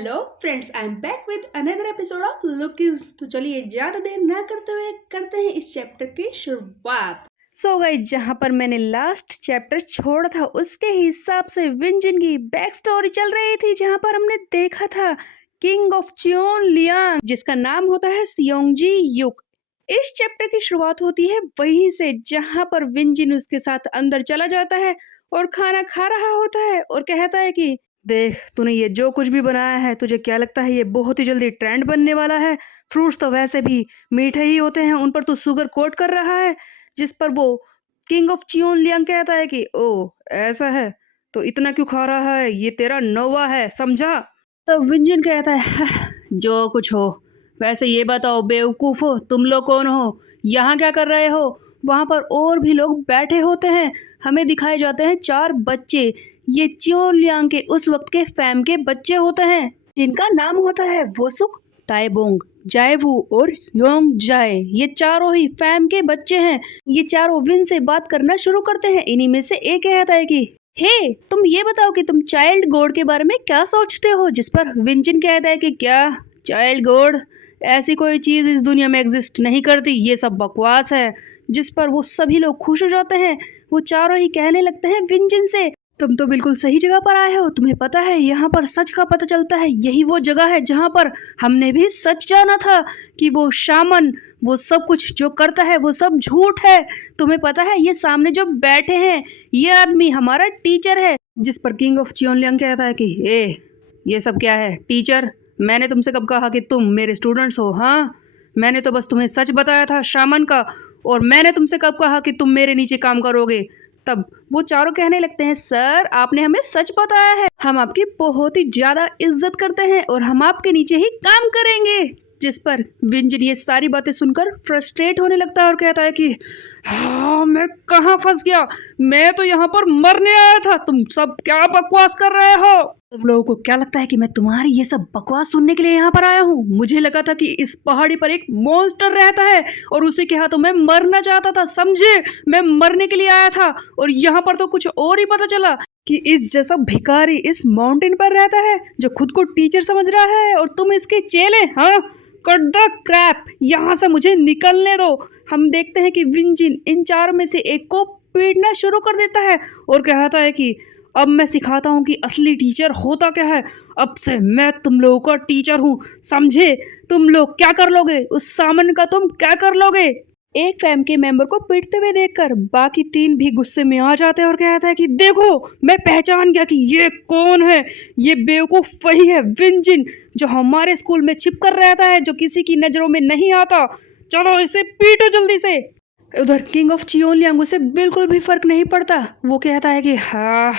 Hello friends, I am back with another episode of Lookies. तो चलिए ज्यादा देर ना करते हुए करते हैं इस चैप्टर की शुरुआत। सो गाइस, जहां पर मैंने लास्ट चैप्टर छोड़ा था उसके हिसाब से विंजिन की बैक स्टोरी चल रही थी, जहां पर हमने देखा था किंग ऑफ चियोन लियांग, जिसका नाम होता है सियोंगजी युक। इस चैप्टर की शुरुआत होती है वहीं से जहां पर विंजिन उसके साथ अंदर चला जाता है और खाना खा रहा होता है और कहता है कि देख, तूने ये जो कुछ भी बनाया है, तुझे क्या लगता है ये बहुत ही जल्दी ट्रेंड बनने वाला है? फ्रूट्स तो वैसे भी मीठे ही होते हैं, उन पर तू शुगर कोट कर रहा है। जिस पर वो किंग ऑफ चियोन लियांग कहता है कि ओ ऐसा है, तो इतना क्यों खा रहा है? ये तेरा नोवा है, समझा? तो विंजन कहता है जो कुछ हो, वैसे ये बताओ बेवकूफ़ हो, तुम लोग कौन हो? यहाँ क्या कर रहे हो? वहाँ पर और भी लोग बैठे होते हैं। हमें दिखाए जाते हैं 4 बच्चे। ये चियोन लियांग के उस वक्त के फैम के बच्चे होते हैं, जिनका नाम होता है वोसुक, ताएबोंग, जाएवू और योंग जाए। ये चारों ही फैम के बच्चे हैं। ये चारों विन से बात करना शुरू करते हैं। इन्हीं में से एक कहता है कि हे, तुम ये बताओ कि तुम चाइल्ड गॉड के बारे में क्या सोचते हो? जिस पर विंजन कहता है कि क्या चाइल्ड गॉड? ऐसी कोई चीज़ इस दुनिया में एग्जिस्ट नहीं करती, ये सब बकवास है। जिस पर वो सभी लोग खुश हो जाते हैं। वो चारों ही कहने लगते हैं विंजन से, तुम तो बिल्कुल सही जगह पर आए हो। तुम्हें पता है यहाँ पर सच का पता चलता है। यही वो जगह है जहाँ पर हमने भी सच जाना था कि वो शामन, वो सब कुछ जो करता है वो सब झूठ है। तुम्हें पता है ये सामने जो बैठे हैं ये आदमी हमारा टीचर है। जिस पर किंग ऑफ चियोन लियांग कहता है कि ये सब क्या है टीचर? मैंने तुमसे कब कहा कि तुम मेरे स्टूडेंट्स हो? हाँ, मैंने तो बस तुम्हें सच बताया था शामन का। और मैंने तुमसे कब कहा कि तुम मेरे नीचे काम करोगे? तब वो चारों कहने लगते हैं सर, आपने हमें सच बताया है। हम आपकी बहुत ही ज्यादा इज्जत करते हैं और हम आपके नीचे ही काम करेंगे। जिस पर विंजन ये सारी बातें सुनकर फ्रस्ट्रेट होने लगता है और कहता है कि हाँ, मैं कहाँ फंस गया? मैं तो यहाँ पर मरने आया था। तुम सब क्या बकवास कर रहे हो? तुम लोगों को क्या लगता है कि मैं तुम्हारी ये सब बकवास सुनने के लिए यहाँ पर आया हूँ? मुझे लगा था कि इस पहाड़ी पर एक मॉन्स्टर रहता है और उसी के हाथों मैं मरना चाहता था, समझे? मैं मरने के लिए आया था और यहाँ पर तो कुछ और ही पता चला कि इस जैसा भिखारी इस माउंटेन पर रहता है जो खुद को टीचर समझ रहा है और तुम इसके चेले। हाँ, कट द क्रैप, यहाँ से मुझे निकलने दो। हम देखते हैं कि विंजिन इन चारों में से एक को पीटना शुरू कर देता है और कहता है कि अब मैं सिखाता हूँ कि असली टीचर होता क्या है। अब से मैं तुम लोगों का टीचर हूँ, समझे? तुम लोग क्या कर लोगे? उस सामन का तुम क्या कर लोगे? एक फैम के मेंबर को पीटते हुए देखकर बाकी 3 भी गुस्से में आ जाते हैं और कहता है कि देखो, मैं पहचान गया कि ये कौन है। ये बेवकूफ वही है विंजिन जो हमारे स्कूल में छिप कर रहता है, जो किसी की नजरों में नहीं आता। चलो इसे पीटो जल्दी से। उधर किंग ऑफ चियोन लियांग उसे बिल्कुल भी फर्क नहीं पड़ता। वो कहता है कि हाँ,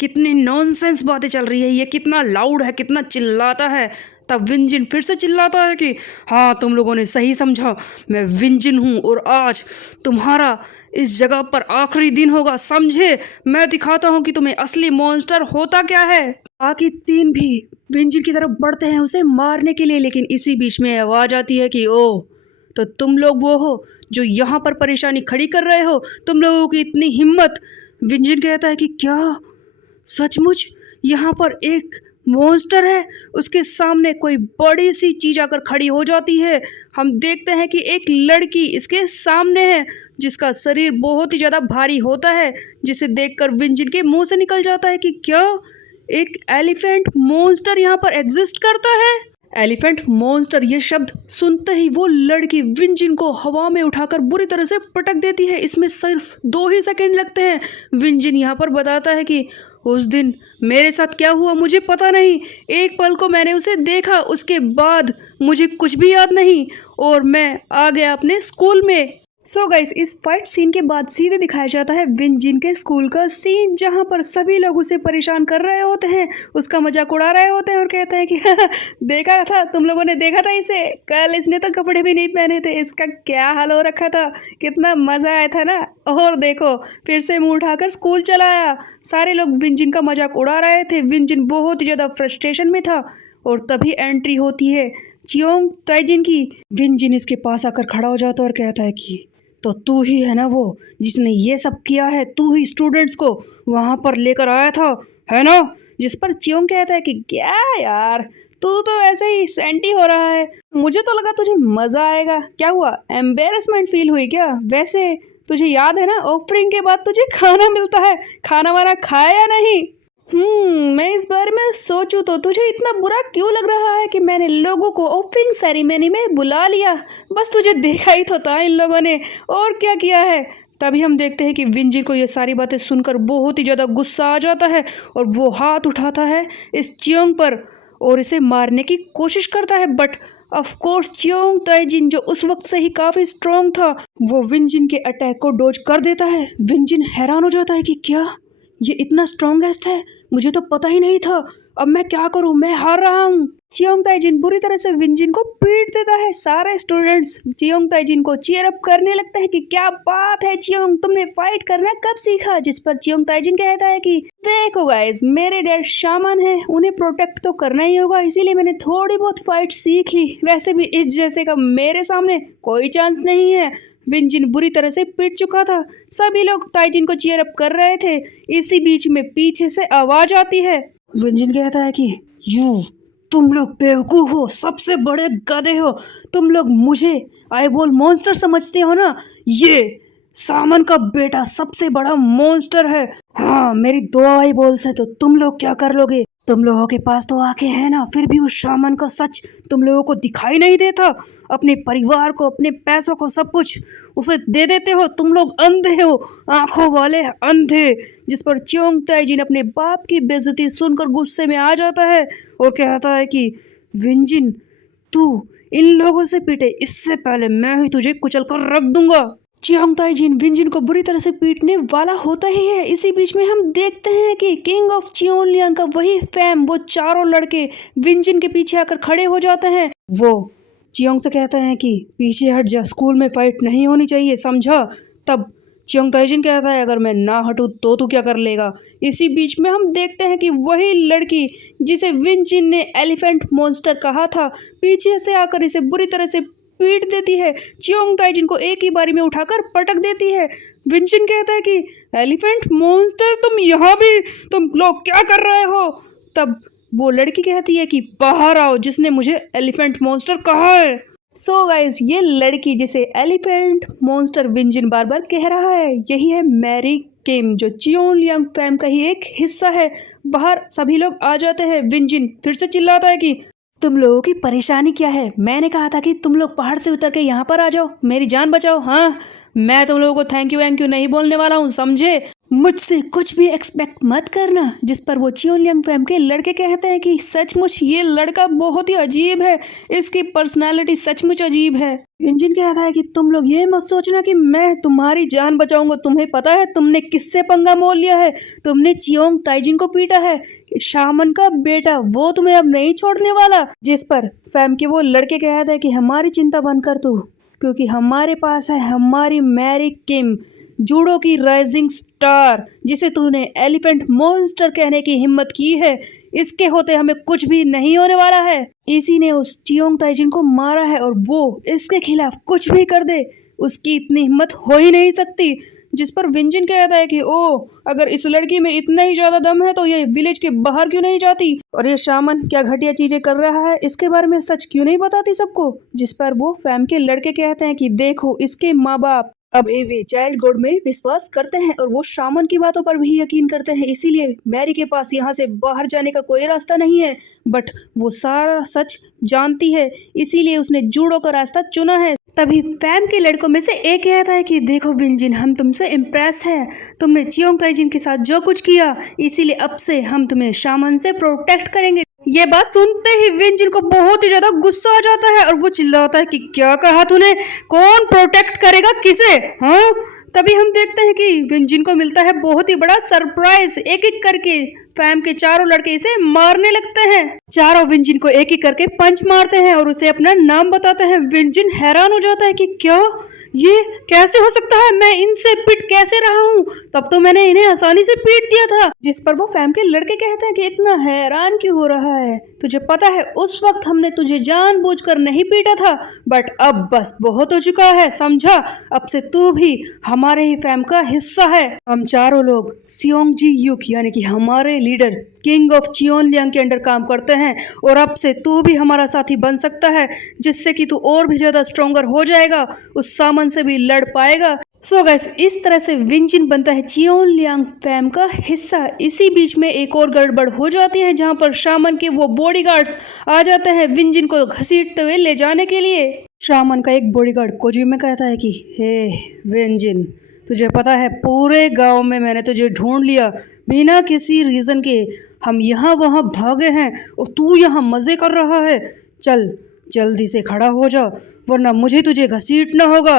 कितनी नॉनसेंस बातें चल रही है, ये कितना लाउड है, कितना चिल्लाता है। तब विंजिन फिर से चिल्लाता है कि हाँ, तुम लोगों ने सही समझा, मैं विंजिन हूँ और आज तुम्हारा इस जगह पर आखिरी दिन होगा, समझे? मैं दिखाता हूँ कि तुम्हें असली मॉन्स्टर होता क्या है। बाकी 3 भी विंजिन की तरफ बढ़ते हैं उसे मारने के लिए, लेकिन इसी बीच में आवाज आती है कि ओ, तो तुम लोग वो हो जो यहाँ पर परेशानी खड़ी कर रहे हो? तुम लोगों की इतनी हिम्मत? विंजिन कहता है कि क्या सचमुच यहाँ पर एक मॉन्स्टर है? उसके सामने कोई बड़ी सी चीज आकर खड़ी हो जाती है। हम देखते हैं कि एक लड़की इसके सामने है जिसका शरीर बहुत ही ज़्यादा भारी होता है, जिसे देखकर विंजिन के मुंह से निकल जाता है कि क्या एक एलिफेंट मॉन्स्टर यहाँ पर एग्जिस्ट करता है? एलिफेंट मॉन्स्टर ये शब्द सुनते ही वो लड़की विंजिन को हवा में उठाकर बुरी तरह से पटक देती है। इसमें सिर्फ 2 ही सेकंड लगते हैं। विंजिन यहाँ पर बताता है कि उस दिन मेरे साथ क्या हुआ मुझे पता नहीं। एक पल को मैंने उसे देखा, उसके बाद मुझे कुछ भी याद नहीं और मैं आ गया अपने स्कूल में। सो गाइस, इस फाइट सीन के बाद सीधे दिखाया जाता है विंजिन के स्कूल का सीन, जहां पर सभी लोग उसे परेशान कर रहे होते हैं, उसका मजाक उड़ा रहे होते हैं और कहते हैं कि देखा था, तुम लोगों ने देखा था इसे? कल इसने तो कपड़े भी नहीं पहने थे, इसका क्या हाल हो रखा था, कितना मजा आया था ना। और देखो, फिर से मुंह उठाकर स्कूल चला आया। सारे लोग विंजिन का मजाक उड़ा रहे थे। विंजिन बहुत ही ज्यादा फ्रस्ट्रेशन में था और तभी एंट्री होती है चियोंग ताइजिन की। विंजिन इसके पास आकर खड़ा हो जाता है और कहता है कि तो तू ही है ना वो जिसने ये सब किया है? तू ही स्टूडेंट्स को वहाँ पर लेकर आया था, है ना? जिस पर चियोंग कहता है कि क्या यार, तू तो ऐसे ही सेंटी हो रहा है, मुझे तो लगा तुझे मजा आएगा। क्या हुआ, एम्बेरसमेंट फील हुई क्या? वैसे तुझे याद है ना, ऑफरिंग के बाद तुझे खाना मिलता है, खाना वाना खाया या नहीं? मैं इस बारे में सोचूं तो तुझे इतना बुरा क्यों लग रहा है कि मैंने लोगों को ऑफरिंग सेरेमनी में बुला लिया? बस तुझे देखा ही तो था इन लोगों ने, और क्या किया है। तभी हम देखते हैं कि विंजी को ये सारी बातें सुनकर बहुत ही ज़्यादा गुस्सा आ जाता है और वो हाथ उठाता है इस चियोंग पर और इसे मारने की कोशिश करता है। बट ऑफ कोर्स चियोंग ताइजिन, जो उस वक्त से ही काफ़ी स्ट्रॉन्ग था, वो विंजिन के अटैक को डॉज कर देता है। विंजिन हैरान हो जाता है कि क्या ये इतना स्ट्रॉन्गेस्ट है, मुझे तो पता ही नहीं था। अब मैं क्या करूं, मैं हार रहा हूं। चियोंग ताइजिन बुरी तरह से विंजिन को पीट देता है। सारे स्टूडेंट्स चियोंग ताइजिन को चीयर अप करने लगते हैं कि क्या बात है चियोंग, तुमने फाइट करना कब सीखा? जिस पर चियोंग ताइजिन कहता है कि देखो गाइस, मेरे डैड शामन है, उन्हें प्रोटेक्ट तो करना ही होगा, इसीलिए मैंने थोड़ी बहुत फाइट सीख ली। वैसे भी इस जैसे का मेरे सामने कोई चांस नहीं है। विंजिन बुरी तरह से पीट चुका था। सभी लोग ताइजिन को चीयर अप कर रहे थे। इसी बीच में पीछे से आवाज आती है। विंजिन कहता है कि तुम लोग बेवकूफ हो, सबसे बड़े गधे हो, तुम लोग मुझे आईबॉल मॉन्स्टर समझते हो ना? ये सामन का बेटा सबसे बड़ा मॉन्स्टर है। हाँ, मेरी 2 आईबॉल्स है तो तुम लोग क्या कर लोगे? तुम लोगों के पास तो आंखें हैं ना, फिर भी उस शामन का सच तुम लोगों को दिखाई नहीं देता। अपने परिवार को, अपने पैसों को, सब कुछ उसे दे देते हो। तुम लोग अंधे हो, आंखों वाले अंधे। जिस पर चियोंग ताइजिन अपने बाप की बेइज्जती सुनकर गुस्से में आ जाता है और कहता है कि विंजिन, तू इन लोगों से पीटे, इससे पहले मैं ही तुझे कुचल कर रख दूंगा। चियोंग ताइजिन विंजिन को बुरी तरह से पीटने वाला होता ही है। इसी बीच में हम देखते हैं कि किंग ऑफ चियोनलियांग का वही फैम, वो चारों लड़के विंजिन के पीछे आकर खड़े हो जाते हैं। वो चियोंग से कहते हैं कि पीछे हट जा, स्कूल में फाइट नहीं होनी चाहिए, समझा? तब चियोंग ताइजिन कहता है अगर मैं ना हटूं तो तू क्या कर लेगा? इसी बीच में हम देखते हैं कि वही लड़की जिसे विंजिन ने एलिफेंट मॉन्स्टर कहा था, पीछे से आकर इसे बुरी तरह से पीट देती है। चियोंग ताइजिन को एक ही बारी में उठाकर पटक देती है। विंजिन कहता है कि एलिफेंट मॉन्स्टर, तुम लोग क्या कर रहे हो? तब वो लड़की कहती है कि बाहर आओ, जिसने मुझे एलिफेंट मॉन्स्टर कहा है। सो गाइस, ये लड़की जिसे एलिफेंट मॉन्स्टर विंजिन बार बार कह रहा है, यही है मैरी किम, जो चियोनलियांग फैम का ही एक हिस्सा है। बाहर सभी लोग आ जाते हैं। विंजिन फिर से चिल्लाता है कि तुम लोगों की परेशानी क्या है? मैंने कहा था कि तुम लोग पहाड़ से उतर के यहाँ पर आ जाओ, मेरी जान बचाओ। हाँ, मैं तुम लोगों को थैंक यू नहीं बोलने वाला हूँ, समझे? मुझसे कुछ भी एक्सपेक्ट मत करना। जिस पर वो चियोनलियांग फैम के लड़के कहते हैं कि सचमुच ये लड़का बहुत ही अजीब है, इसकी पर्सनालिटी सचमुच अजीब है। विंजिन कहता है कि तुम लोग ये मत सोचना कि मैं तुम्हारी जान बचाऊंगा। तुम्हें पता है तुमने किससे पंगा मोल लिया है? तुमने चियोंग ताइजिन को पीटा है, शामन का बेटा, वो तुम्हें अब नहीं छोड़ने वाला। जिस पर फैम के वो लड़के कहते हैं कि हमारी चिंता बंद कर तू, क्योंकि हमारे पास है हमारी मैरी किम, जूडो की राइजिंग स्टार, जिसे तूने एलिफेंट मॉन्स्टर कहने की हिम्मत की है। इसके होते हमें कुछ भी नहीं होने वाला है। इसी ने उस चियोंग ताइजिन को मारा है और वो इसके खिलाफ कुछ भी कर दे, उसकी इतनी हिम्मत हो ही नहीं सकती। जिस पर विंजिन कहता है कि अगर इस लड़की में इतना ही ज्यादा दम है तो ये विलेज के बाहर क्यों नहीं जाती, और ये शामन क्या घटिया चीजें कर रहा है, इसके बारे में सच क्यों नहीं बताती सबको। जिस पर वो फैम के लड़के कहते हैं कि देखो, इसके माँ बाप अब वे चाइल्ड गॉड में विश्वास करते हैं और वो शामन की बातों पर भी यकीन करते हैं, इसीलिए मैरी के पास यहाँ से बाहर जाने का कोई रास्ता नहीं है। बट वो सारा सच जानती है, इसीलिए उसने जूडो का रास्ता चुना है। तभी फैम के लड़कों में से एक कहता है कि देखो विंजिन, हम तुमसे इम्प्रेस हैं, तुमने चियोंग ताइजिन के साथ जो कुछ किया, इसीलिए अब से हम तुम्हें शामन से प्रोटेक्ट करेंगे। ये बात सुनते ही विंजिन को बहुत ही ज्यादा गुस्सा आ जाता है और वो चिल्लाता है कि क्या कहा तूने? कौन प्रोटेक्ट करेगा किसे? हाँ, तभी हम देखते हैं कि विंजिन को मिलता है बहुत ही बड़ा सरप्राइज। एक एक करके फैम के चारों लड़के इसे मारने लगते हैं। चारों विंजिन को एक एक करके पंच मारते हैं और उसे अपना नाम बताते हैं। विंजिन हैरान हो जाता है कि क्या ये कैसे हो सकता है, मैं इनसे पिट कैसे रहा हूँ? तब तो मैंने इन्हें आसानी से पीट दिया था। जिस पर वो फैम के लड़के कहते हैं कि इतना हैरान क्यों हो रहा है? तुझे पता है उस वक्त हमने तुझे जानबूझकर नहीं पीटा था, बट अब बस बहुत हो चुका है, समझा? अब से तू भी हमारे ही फैम का हिस्सा है। हम चारों लोग सियोंग जी युक यानी कि हमारे लीडर किंग ऑफ चियोनलियांग के अंडर काम करते हैं और अब से तू भी हमारा साथी बन सकता है, जिससे कि तू और भी ज़्यादा स्ट्रोंगर हो जाएगा, उस सामन से भी लड़ पाएगा। सो गाइस, इस तरह से विंजिन बनता है चियोनलियांग फैम का हिस्सा। इसी बीच में एक और गड़बड़ हो जाती है, जहाँ पर शामन के वो बॉडीगार्ड्स आ जाते हैं विंजिन को घसीटते हुए ले जाने के लिए। शामन का एक बॉडीगार्ड कोजिमा कहता है कि हे विंजिन, तुझे पता है पूरे गांव में मैंने तुझे ढूंढ लिया बिना किसी रीज़न के। हम यहाँ वहाँ भागे हैं और तू यहाँ मज़े कर रहा है। चल जल्दी से खड़ा हो जा, वरना मुझे तुझे घसीटना होगा।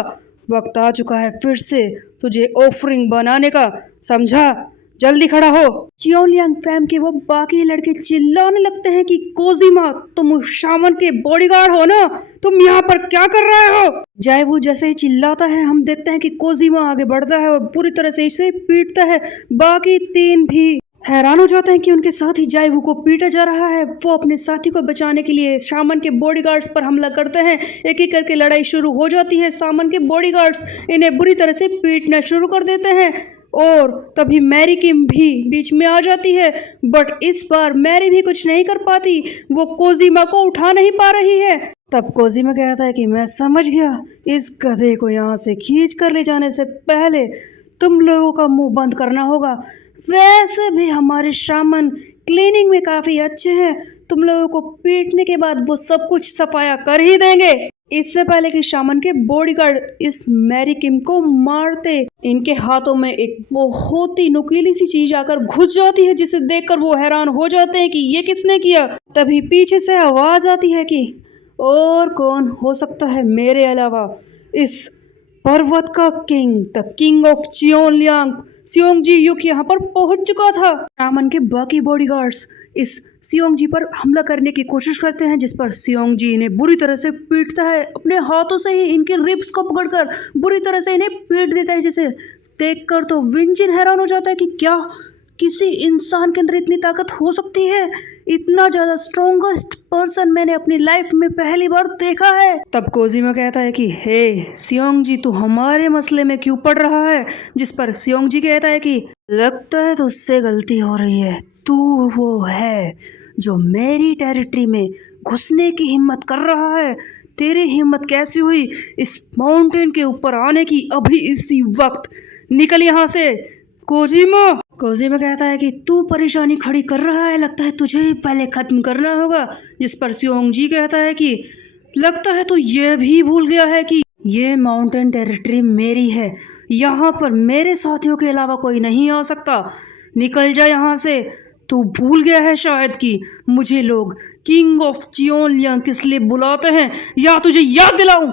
वक्त आ चुका है फिर से तुझे ऑफरिंग बनाने का, समझा? जल्दी खड़ा हो। चियोनलियांग फैम के वो बाकी लड़के चिल्लाने लगते हैं कि कोजिमा, तुम उस शामन के बॉडीगार्ड हो ना, तुम यहाँ पर क्या कर रहे हो? जायवू जैसे ही चिल्लाता है, हम देखते हैं कि कोजिमा आगे बढ़ता है और पूरी तरह से इसे पीटता है। बाकी तीन भी हैरान हो जाते हैं कि उनके साथी जायवू को पीटा जा रहा है। वो अपने साथी को बचाने के लिए शामन के बॉडीगार्ड्स पर हमला करते हैं। एक एक करके लड़ाई शुरू हो जाती है। शामन के बॉडीगार्ड्स इन्हें बुरी तरह से पीटना शुरू कर देते हैं और तभी मैरी किम भी बीच में आ जाती है। बट इस बार मैरी भी कुछ नहीं कर पाती, वो कोजिमा को उठा नहीं पा रही है। तब कोजिमा कहता है कि मैं समझ गया, इस गधे को यहाँ से खींच कर ले जाने से पहले तुम लोगों का मुंह बंद करना होगा। वैसे भी हमारे शामन क्लीनिंग में काफ़ी अच्छे हैं, तुम लोगों को पीटने के बाद वो सब कुछ सफाया कर ही देंगे। इससे पहले कि शामन के बॉडीगार्ड इस मैरी किम को मारते, इनके हाथों में एक बहुत ही नुकीली सी चीज आकर घुस जाती है, जिसे देखकर वो हैरान हो जाते हैं कि ये किसने किया। तभी पीछे से आवाज आती है कि और कौन हो सकता है मेरे अलावा इस पर्वत का किंग, द किंग ऑफ चियोनलियांग। सियोंगजी युक यहाँ पर पहुंच चुका था। शामन के बाकी बॉडीगार्ड्स इस सियोंगजी पर हमला करने की कोशिश करते हैं, जिस पर सियोंगजी इन्हें बुरी तरह से पीटता है। अपने हाथों से ही इनके रिब्स को पकड़कर बुरी तरह से इन्हें पीट देता है, जिसे देखकर तो विंजिन हैरान हो जाता है कि क्या किसी इंसान के अंदर इतनी ताकत हो सकती है। इतना ज़्यादा स्ट्रॉन्गेस्ट पर्सन मैंने अपनी लाइफ में पहली बार देखा है। तब कोजिमा कहता है कि हे सियोंगजी, तू हमारे मसले में क्यों पड़ रहा है? जिस पर सियोंगजी कहता है कि लगता है तुझसे गलती हो रही है, तू वो है जो मेरी टेरिटरी में घुसने की हिम्मत कर रहा है। तेरी हिम्मत कैसी हुई इस माउंटेन के ऊपर आने की? अभी इसी वक्त निकल यहाँ से कोजिमा। कोजिमा कहता है कि तू परेशानी खड़ी कर रहा है, लगता है तुझे ही पहले खत्म करना होगा। जिस पर सियोंगजी कहता है कि लगता है तू ये भी भूल गया है कि ये माउंटेन टेरिटरी मेरी है, यहाँ पर मेरे साथियों के अलावा कोई नहीं आ सकता। निकल जा यहाँ से। तू भूल गया है शायद कि मुझे लोग किंग ऑफ चियोनलियांग किस लिए बुलाते हैं, या तुझे याद दिलाऊं?